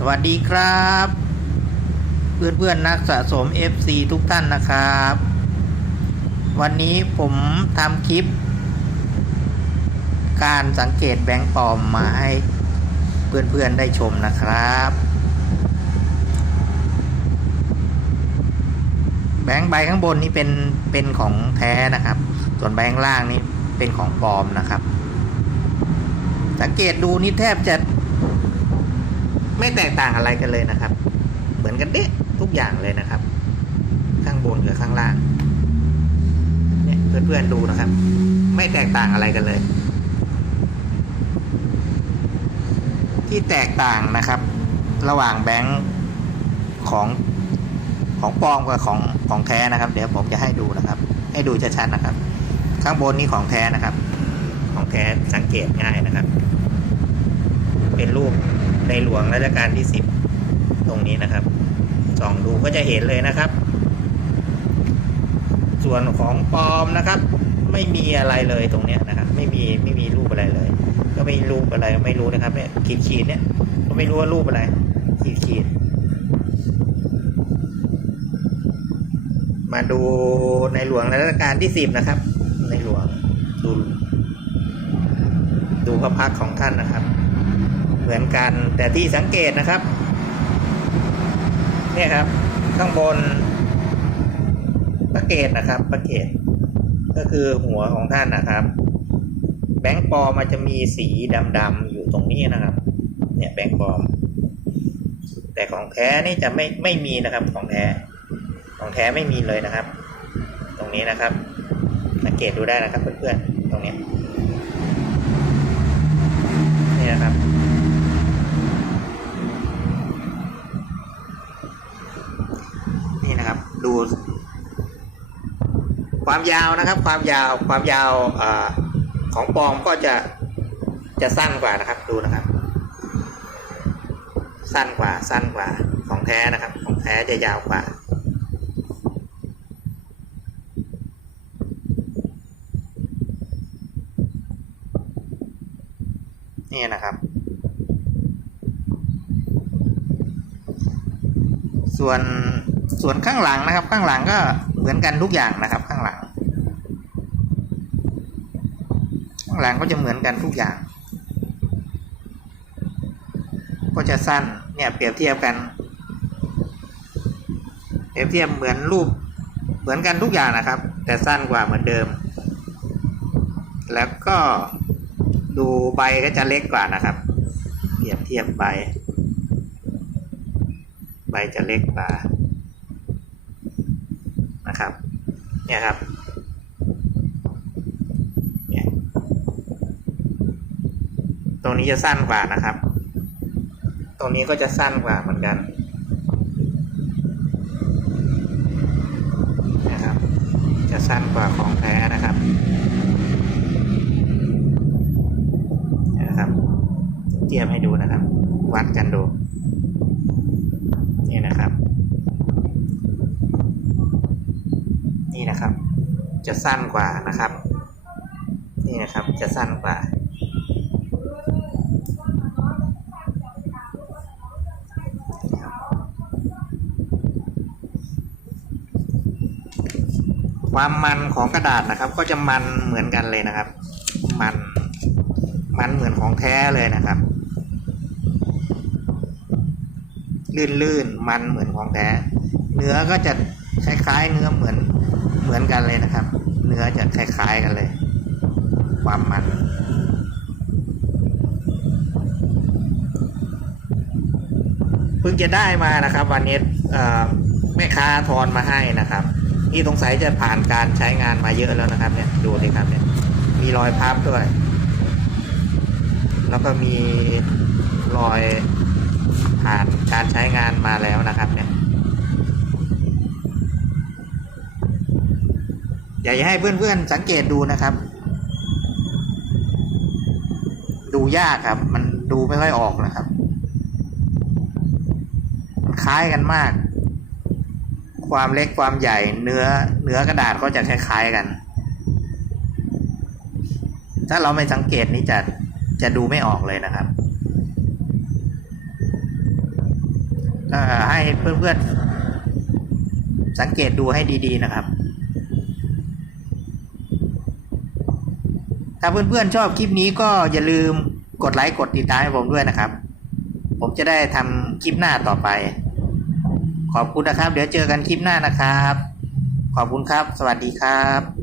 สวัสดีครับ เพื่อนเพื่อนๆนักสะสม FC ทุกท่านนะครับ วันนี้ผมทำคลิป การสังเกตแบงค์ปลอมมาให้เพื่อนเพื่อนๆได้ชมนะครับ แบงค์ใบข้างบนนี่เป็นเป็นของแท้นะครับ ส่วนใบข้างล่างนี่เป็นของปลอมนะครับ สังเกตดูนี่แทบจะ ไม่แตกต่างอะไรกันเลยนะครับ เหมือนกันเด๊ะทุกอย่างเลยนะครับ ข้างบนกับข้างล่าง เนี่ยเพื่อนๆดูนะครับ ไม่แตกต่างอะไรกันเลย ที่แตกต่างนะครับ ระหว่างแบงค์ของของปลอมกับของของแท้นะครับ เดี๋ยวผมจะให้ดูนะครับ ให้ดูชัดๆนะครับ ข้างบนนี่ของแท้นะครับ ของแท้สังเกตง่ายนะครับ เป็นรูป ในหลวงรัชกาลที่สิบตรงนี้นะครับ ส่องดูก็จะเห็นเลยนะครับ ส่วนของปลอมนะครับ ไม่มีอะไรเลยตรงเนี้ยนะครับไม่มีไม่มีรูปอะไรเลย ก็ไม่รูปอะไรไม่รู้นะครับเนี่ยขีดขีดเนี่ยก็ไม่รู้ว่ารูปอะไร ขีดขีดมาดูในหลวงรัชกาลที่สิบนะครับ ในหลวงดูดูพระพักของท่านนะครับ เหมือนกัน แต่ที่สังเกตนะครับ เนี่ยครับ ข้างบนพระเกตนะครับพระเกต ก็คือหัวของท่านนะครับ แบงค์ปอมันจะมีสีดำๆอยู่ตรงนี้นะครับ เนี่ยแบงค์ปอม แต่ของแท้นี่จะไม่ไม่มีนะครับของแท้ ของแท้ไม่มีเลยนะครับ ตรงนี้นะครับ สังเกตดูได้นะครับเพื่อนๆตรงนี้นี่นะครับ นี่นะครับ ดู ความยาวนะครับ ความยาวความยาวอของปลอมก็จะจะสั้นกว่านะครับ ดูนะครับ สั้นกว่าสั้นกว่าของแท้นะครับ ของแท้จะยาวกว่านี่นะครับ ส่วน ส่วนข้างหลังนะครับ ข้างหลังก็เหมือนกันทุกอย่างนะครับ ข้างหลัง ข้างหลังก็จะเหมือนกันทุกอย่าง ก็จะสั้นเนี่ยเปรียบเทียบกัน เปรียบเทียบเหมือนรูปเหมือนกันทุกอย่างนะครับ แต่สั้นกว่าเหมือนเดิม แล้วก็ดูใบก็จะเล็กกว่านะครับ เปรียบเทียบใบ ใบจะเล็กกว่า นะครับ เนี่ยครับเนี่ยตรงนี้จะสั้นกว่านะครับ ตรงนี้ก็จะสั้นกว่าเหมือนกันนะครับ จะสั้นกว่าของแท้นะครับนะครับ เทียบให้ดูนะครับ วัดกันดู นี่นะครับ นี่นะครับ จะสั้นกว่านะครับ นี่นะครับจะสั้นกว่า ความมันของกระดาษนะครับ ก็จะมันเหมือนกันเลยนะครับ มันมันเหมือนของแท้เลยนะครับลื่นๆ มันเหมือนของแท้ เนื้อก็จะคล้ายๆ เนื้อเหมือน เหมือนกันเลยนะครับ เนื้อจะคล้ายๆกันเลย ความมันเพิ่งจะได้มานะครับ วันนี้แม่ค้าทอนมาให้นะครับ นี่สงสัยจะผ่านการใช้งานมาเยอะแล้วนะครับ เนี่ยดูสิครับเนี่ยมีรอยพับด้วย แล้วก็มีรอยผ่านการใช้งานมาแล้วนะครับเนี่ย อยากให้เพื่อนๆสังเกตดูนะครับ ดูยากครับ มันดูไม่ค่อยออกนะครับ มันคล้ายกันมาก ความเล็กความใหญ่เนื้อเนื้อกระดาษก็จะคล้ายๆกัน ถ้าเราไม่สังเกตนี่จะจะดูไม่ออกเลยนะครับให้เพื่อนๆสังเกตดูให้ดีๆนะครับ ถ้าเพื่อนๆชอบคลิปนี้ก็อย่าลืมกดไลค์กดติดตามให้ผมด้วยนะครับ ผมจะได้ทำคลิปหน้าต่อไป ขอบคุณนะครับ เดี๋ยวเจอกันคลิปหน้านะครับ ขอบคุณครับ สวัสดีครับ